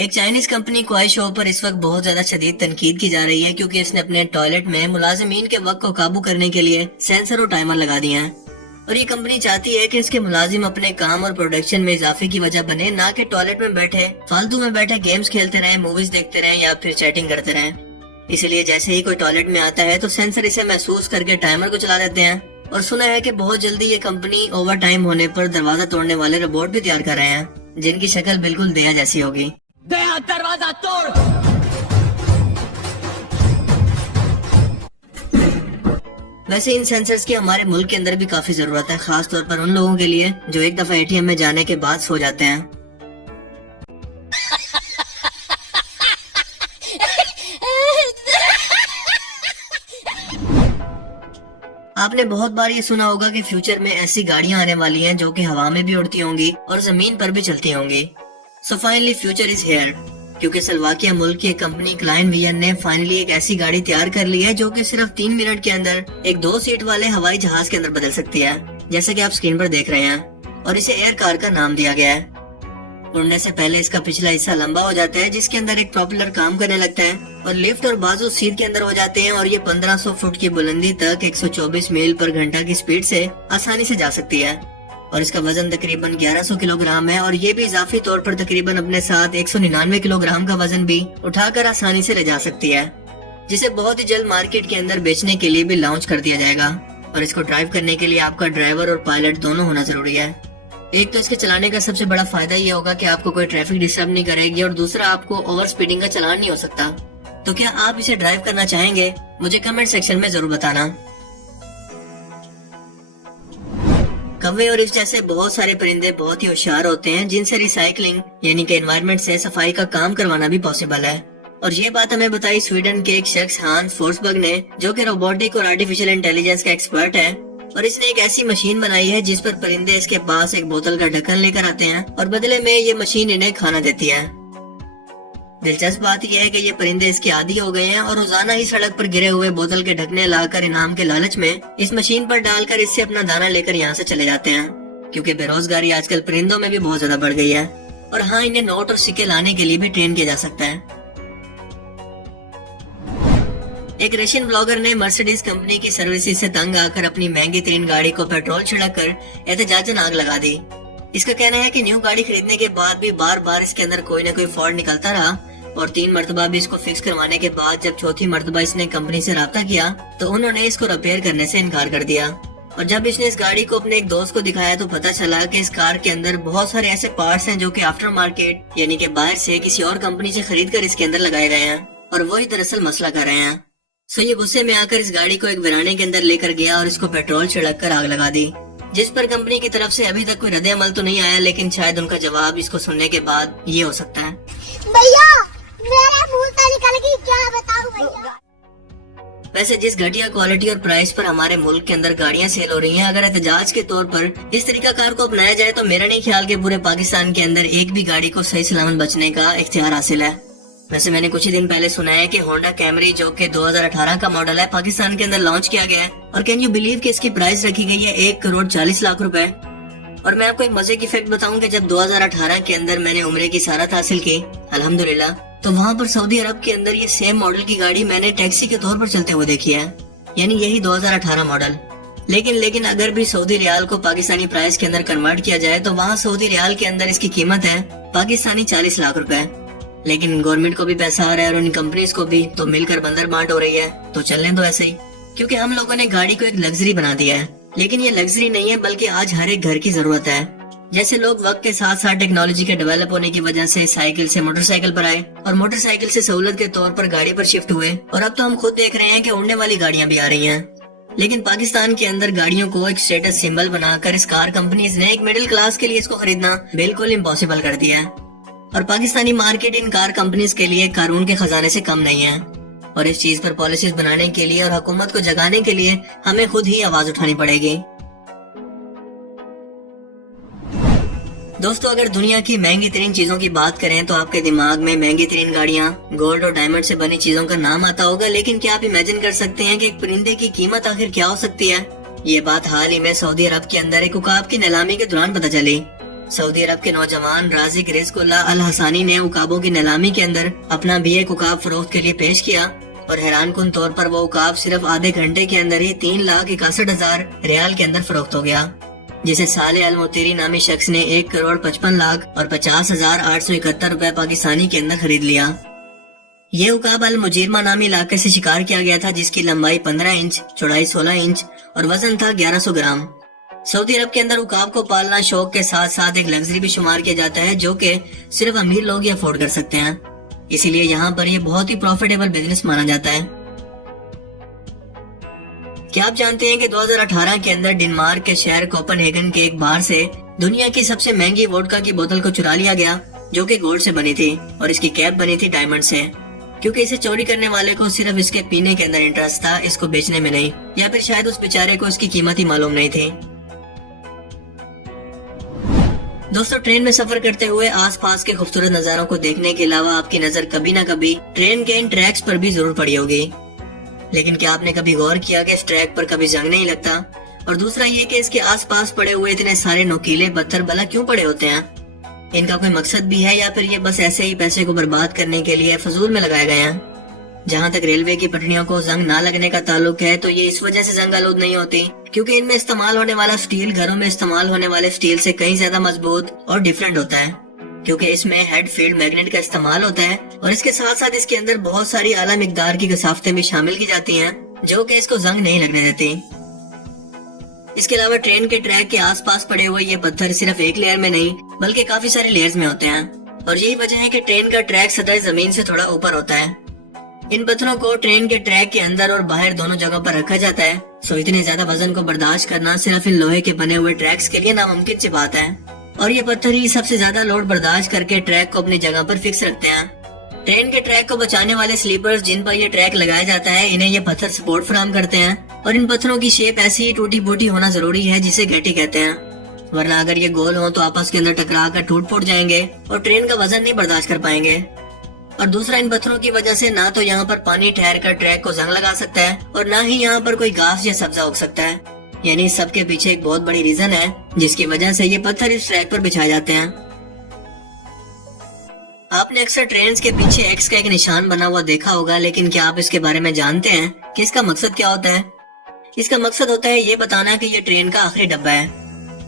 एक Chinese company क्वाई show पर इस वक्त बहुत ज्यादा शदीद तनकीद की जा रही है क्योंकि इसने अपने टॉयलेट में मुलाजिमीन के वक्त को काबू करने के लिए सेंसर और टाइमर लगा दिए हैं। और ये कंपनी चाहती है कि इसके मुलाजिम अपने काम और प्रोडक्शन में इजाफे की वजह बने, ना कि टॉयलेट में बैठे फालतू में बैठे गेम्स खेलते रहें, मूवीज देखते रहें या फिर चैटिंग करते रहें। इसलिए जैसे ही कोई टॉयलेट में आता है तो सेंसर इसे महसूस करके टाइमर को चला देते हैं। और सुना है कि बहुत जल्दी ये कंपनी ओवर टाइम होने पर दरवाजा तोड़ने वाले रोबोट भी तैयार कर रहे हैं, जिनकी शक्ल बिल्कुल दया जैसी होगी। दया दरवाजा तोड़। वैसे इन सेंसर्स की हमारे मुल्क के अंदर भी काफी जरूरत है, खास तौर पर उन लोगों के लिए जो एक दफा एटीएम में जाने के बाद सो जाते हैं। आपने बहुत बार ये सुना होगा कि फ्यूचर में ऐसी गाड़ियां आने वाली हैं जो कि हवा में भी उड़ती होंगी और जमीन पर भी चलती होंगी। So finally future is here, क्योंकि स्लोवाकिया मुल्क की एक कंपनी क्लाइन वियन ने फाइनली एक ऐसी गाड़ी तैयार कर ली है जो कि सिर्फ 3 मिनट के अंदर एक 2 सीट वाले हवाई जहाज के अंदर बदल सकती है, जैसे कि आप स्क्रीन पर देख रहे हैं। और इसे एयर कार का नाम दिया गया है। उड़ने से पहले इसका पिछला हिस्सा लंबा हो जाता है, जिसके अंदर एक प्रोपेलर काम करने लगता है और लिफ्ट और बाजू सीट के अंदर हो जाते हैं और ये 1500 फुट की बुलंदी तक 124 मील पर घंटा की स्पीड से आसानी से जा सकती है। और इसका वजन तकरीबन 1100 किलोग्राम है और ये भी इजाफी तौर पर तकरीबन अपने साथ 199 किलोग्राम का वजन भी उठाकर आसानी से ले जा सकती है, जिसे बहुत ही जल्द मार्केट के अंदर बेचने के लिए भी लॉन्च कर दिया जाएगा। और इसको ड्राइव करने के लिए आपका ड्राइवर और पायलट दोनों होना जरूरी है। एक तो इसके चलाने का सबसे बड़ा फायदा ये होगा कि आपको कोई ट्रैफिक डिस्टर्ब नहीं करेगी और दूसरा आपको ओवर स्पीडिंग का चालान नहीं हो सकता। तो क्या आप इसे ड्राइव करना चाहेंगे? मुझे कमेंट सेक्शन में जरूर बताना। कौवे और इस जैसे बहुत सारे परिंदे बहुत ही होशियार होते हैं, जिनसे रिसाइकलिंग यानी कि एनवायरनमेंट से सफाई का काम करवाना भी पॉसिबल है। और ये बात हमें बताई स्वीडन के एक शख्स हांस फोर्सबर्ग ने, जो कि रोबोटिक और आर्टिफिशियल इंटेलिजेंस का एक्सपर्ट है। और इसने एक ऐसी मशीन बनाई है जिस पर परिंदे इसके पास एक बोतल का ढक्कन लेकर आते हैं और बदले में ये मशीन इन्हें खाना देती है। दिलचस्प बात यह है कि ये परिंदे इसके आदी हो गए हैं और रोजाना ही सड़क पर गिरे हुए बोतल के ढकने लाकर इनाम के लालच में इस मशीन पर डालकर इससे अपना दाना लेकर यहाँ से चले जाते हैं, क्योंकि बेरोजगारी आजकल परिंदों में भी बहुत ज्यादा बढ़ गई है। और हाँ, इन्हें नोट और सिक्के लाने के लिए भी ट्रेन किया जा सकता है। एक रशियन ब्लॉगर ने मर्सिडीज कंपनी की सर्विसेज से तंग आकर अपनी महंगी तरीन गाड़ी को पेट्रोल छिड़क कर एहतजाजन आग लगा दी। इसका कहना है कि न्यू गाड़ी खरीदने के बाद भी बार बार इसके अंदर कोई न कोई फॉल्ट निकलता रहा और 3 मरतबा भी इसको फिक्स करवाने के बाद जब चौथी मरतबा इसने कंपनी से राब्ता किया तो उन्होंने इसको रिपेयर करने से इनकार कर दिया। और जब इसने इस गाड़ी को अपने एक दोस्त को दिखाया तो पता चला कि इस कार के अंदर बहुत सारे ऐसे पार्ट्स हैं जो कि आफ्टर मार्केट यानी कि बाहर से किसी और कंपनी से खरीद कर इसके अंदर लगाए गए हैं और वही दरअसल मसला कर रहे हैं। सो ये गुस्से में आकर इस गाड़ी को एक वीराने के अंदर लेकर गया और इसको पेट्रोल छिड़क कर आग लगा दी, जिस पर कंपनी की तरफ से अभी तक कोई रद्द अमल तो नहीं आया, लेकिन शायद उनका जवाब इसको सुनने के बाद ये हो सकता है। भैया मेरा मुंह तो निकल गई, क्या बताऊं भैया। वैसे जिस घटिया क्वालिटी और प्राइस पर हमारे मुल्क के अंदर गाड़ियां सेल हो रही हैं, अगर एहतजाज के तौर पर इस तरीका कार को अपनाया जाए तो मेरा नहीं ख्याल कि पूरे पाकिस्तान के अंदर एक भी गाड़ी को सही सलामत बचने का इख्तियार हासिल है। वैसे मैंने कुछ ही दिन पहले सुना है कि होंडा कैमरी जो कि 2018 का मॉडल है पाकिस्तान के अंदर लॉन्च किया गया है और कैन यू बिलीव कि इसकी प्राइस रखी गई है 1,40,00,000 रुपए। और मैं आपको एक मजे की फैक्ट बताऊं कि जब 2018 के अंदर मैंने उम्रे की सारत हासिल की अल्हम्दुलिल्लाह, तो वहाँ पर सऊदी अरब के अंदर ये सेम मॉडल की गाड़ी मैंने टैक्सी के तौर पर चलते हुए देखी है, यानी यही 2018 मॉडल। लेकिन अगर भी सऊदी रियाल को पाकिस्तानी प्राइस के अंदर कन्वर्ट किया जाए तो वहाँ सऊदी रियाल के अंदर इसकी कीमत है पाकिस्तानी 40 लाख रुपए। लेकिन गवर्नमेंट को भी पैसा आ रहा है और उन कंपनीज को भी, तो मिलकर बंदर बांट हो रही है, तो चलने दो ऐसे ही। क्योंकि हम लोगों ने गाड़ी को एक लग्जरी बना दिया है, लेकिन ये लग्जरी नहीं है बल्कि आज हर एक घर की जरूरत है। जैसे लोग वक्त के साथ साथ टेक्नोलॉजी के डेवलप होने की वजह से साइकिल से मोटरसाइकिल पर आए और मोटरसाइकिल से सहूलत के तौर पर गाड़ी पर शिफ्ट हुए और अब तो हम खुद देख रहे हैं कि उड़ने वाली गाड़ियां भी आ रही हैं। लेकिन पाकिस्तान के अंदर गाड़ियों को एक स्टेटस सिंबल बनाकर इस कार कंपनीज ने एक मिडिल क्लास के लिए इसको खरीदना बिल्कुल इम्पॉसिबल कर दिया है। और Pakistani market in car companies के लिए कानून के खजाने से कम नहीं है और इस चीज पर पॉलिसीज बनाने के लिए और हुकूमत को जगाने के लिए हमें खुद ही आवाज उठानी पड़ेगी। दोस्तों, अगर दुनिया की महंगी तरीन चीजों की बात करें तो आपके दिमाग में महंगी तरीन गाड़ियां, गोल्ड और डायमंड से बनी चीजों का नाम आता होगा, लेकिन क्या आप इमेजिन कर सकते हैं कि एक परिंदे की कीमत आखिर क्या हो सकती है? ये बात हाल ही में सऊदी अरब के अंदर एक उकाब की नीलामी के दौरान पता चली। सऊदी अरब के नौजवान राजिक रिज़्कुल्लाह अल हसानी ने उकाबों की नीलामी के अंदर अपना भी एक उकाब फरोख्त के लिए पेश किया और हैरान कुन तौर पर वो उकाब सिर्फ आधे घंटे के अंदर ही 3,61,000 रियाल के अंदर फरोख्त हो गया, जिसे साले अल मोतीरी नामी शख्स ने 1,55,50,871 रुपए पाकिस्तानी के अंदर खरीद लिया। ये उकाब अल मुजीरमा नामी इलाके से शिकार किया गया था, जिसकी लंबाई 15 इंच, चौड़ाई 16 इंच और वजन था 1100 ग्राम। सऊदी अरब के अंदर उकाब को पालना शौक के साथ साथ एक लग्जरी भी शुमार किया जाता है, जो कि सिर्फ अमीर लोग ही अफोर्ड कर सकते हैं। इसीलिए यहाँ पर ये बहुत ही प्रॉफिटेबल बिजनेस माना जाता है। क्या आप जानते हैं कि 2018 के अंदर डेनमार्क के शहर कोपेनहेगन के एक बार से दुनिया की सबसे महंगी वोडका की बोतल को चुरा लिया गया, जो कि गोल्ड से बनी थी और इसकी कैप बनी थी डायमंड से, क्योंकि इसे चोरी करने वाले को सिर्फ इसके पीने के अंदर इंटरेस्ट था, इसको बेचने में नहीं, या फिर शायद उस बेचारे को इसकी कीमत ही मालूम नहीं थी। दोस्तों, ट्रेन में सफर करते हुए आसपास के खूबसूरत नजारों को देखने के अलावा आपकी नजर कभी ना कभी ट्रेन के इन ट्रैक्स पर भी जरूर पड़ी होगी, लेकिन क्या आपने कभी गौर किया कि इस ट्रैक पर कभी जंग नहीं लगता? और दूसरा ये कि इसके आसपास पड़े हुए इतने सारे नुकीले पत्थर भला क्यों पड़े होते हैं? इनका कोई मकसद भी है या फिर ये बस ऐसे ही पैसे को बर्बाद करने के लिए फजूल में लगाए गए हैं? जहाँ तक रेलवे की पटरियों को जंग ना लगने का ताल्लुक है, तो ये इस वजह से जंग आलूद नहीं होती क्योंकि इनमें इस्तेमाल होने वाला स्टील घरों में इस्तेमाल होने वाले स्टील से कहीं ज्यादा मजबूत और डिफरेंट होता है, क्योंकि इसमें हेड फील्ड मैग्नेट का इस्तेमाल होता है और इसके साथ साथ इसके अंदर बहुत सारी आला मिकदार की कसाफतें भी शामिल की जाती हैं, जो कि इसको जंग नहीं लगने देती। इसके अलावा ट्रेन के ट्रैक के आसपास पड़े हुए ये पत्थर सिर्फ एक लेयर में नहीं बल्कि काफी सारे लेयर्स में होते हैं, और यही वजह है कि ट्रेन का ट्रैक सतह जमीन से थोड़ा ऊपर होता है। इन पत्थरों को ट्रेन के ट्रैक के अंदर और बाहर दोनों जगहों पर रखा जाता है, सो इतने ज्यादा वजन को बर्दाश्त करना सिर्फ इन लोहे के बने हुए ट्रैक्स के लिए नामुमकिन सी बात है, और ये पत्थर ही सबसे ज्यादा लोड बर्दाश्त करके ट्रैक को अपनी जगह पर फिक्स रखते हैं। ट्रेन के ट्रैक को बचाने वाले स्लीपर्स जिन पर ये ट्रैक लगाया जाता है, इन्हें ये पत्थर सपोर्ट फराहम करते हैं, और इन पत्थरों की शेप ऐसी ही टूटी फूटी होना जरूरी है जिसे गैटी कहते हैं, वरना अगर ये गोल हो तो आपस के अंदर टकरा कर टूट फूट जाएंगे और ट्रेन का वजन नहीं बर्दाश्त कर पाएंगे। और दूसरा, इन पत्थरों की वजह से ना तो यहाँ पर पानी ठहर कर ट्रैक को जंग लगा सकता है और ना ही यहाँ पर कोई घास या सब्जा उग सकता है। यानी सबके पीछे एक बहुत बड़ी रीजन है जिसकी वजह से ये पत्थर इस ट्रैक पर बिछाए जाते हैं। आपने अक्सर ट्रेन के पीछे एक्स का एक निशान बना हुआ देखा होगा, लेकिन क्या आप इसके बारे में जानते हैं कि इसका मकसद क्या होता है? इसका मकसद होता है ये बताना कि ये ट्रेन का आखिरी डब्बा है,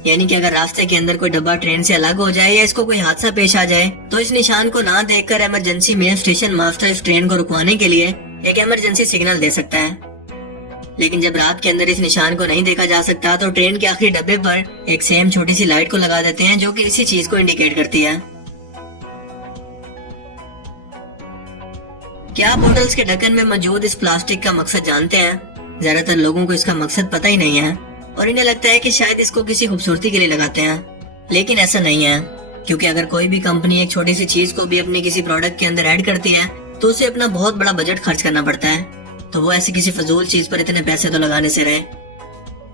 यानी कि अगर रास्ते के अंदर कोई डब्बा ट्रेन से अलग हो जाए या इसको कोई हादसा पेश आ जाए तो इस निशान को ना देखकर इमरजेंसी में स्टेशन मास्टर इस ट्रेन को रुकवाने के लिए एक इमरजेंसी सिग्नल दे सकता है। लेकिन जब रात के अंदर इस निशान को नहीं देखा जा सकता तो ट्रेन के आखिरी डब्बे पर एक सेम छोटी सी लाइट को लगा देते हैं, जो कि इसी चीज को इंडिकेट करती है। क्या आप होटल्स के ढक्कन में मौजूद इस प्लास्टिक का मकसद जानते हैं? ज्यादातर लोगों को इसका मकसद पता ही नहीं है और इन्हें लगता है कि शायद इसको किसी खूबसूरती के लिए लगाते हैं, लेकिन ऐसा नहीं है, क्योंकि अगर कोई भी कंपनी एक छोटी सी चीज को भी अपने किसी प्रोडक्ट के अंदर ऐड करती है तो उसे अपना बहुत बड़ा बजट खर्च करना पड़ता है, तो वो ऐसी किसी फजूल चीज पर इतने पैसे तो लगाने से रहे।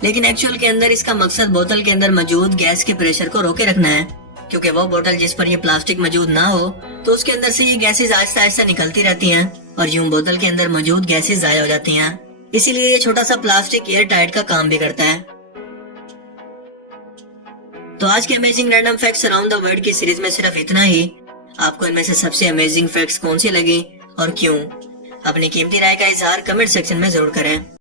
लेकिन एक्चुअल के अंदर इसका मकसद बोतल के अंदर मौजूद गैस के प्रेशर को रोके रखना है, क्योंकि वो बोतल जिस पर ये प्लास्टिक मौजूद ना हो तो उसके अंदर से ये गैसेज आहिस्ता आहिस्ता निकलती रहती हैं और यूं बोतल के अंदर मौजूद गैसेज जाया हो जाती हैं। इसीलिए ये छोटा सा प्लास्टिक एयर टाइट का काम भी करता है। तो आज के amazing random facts around the world की सीरीज में सिर्फ इतना ही। आपको इनमें से सबसे अमेजिंग फैक्ट्स कौन सी लगी और क्यों? अपनी कीमती राय का इजहार कमेंट सेक्शन में जरूर करें।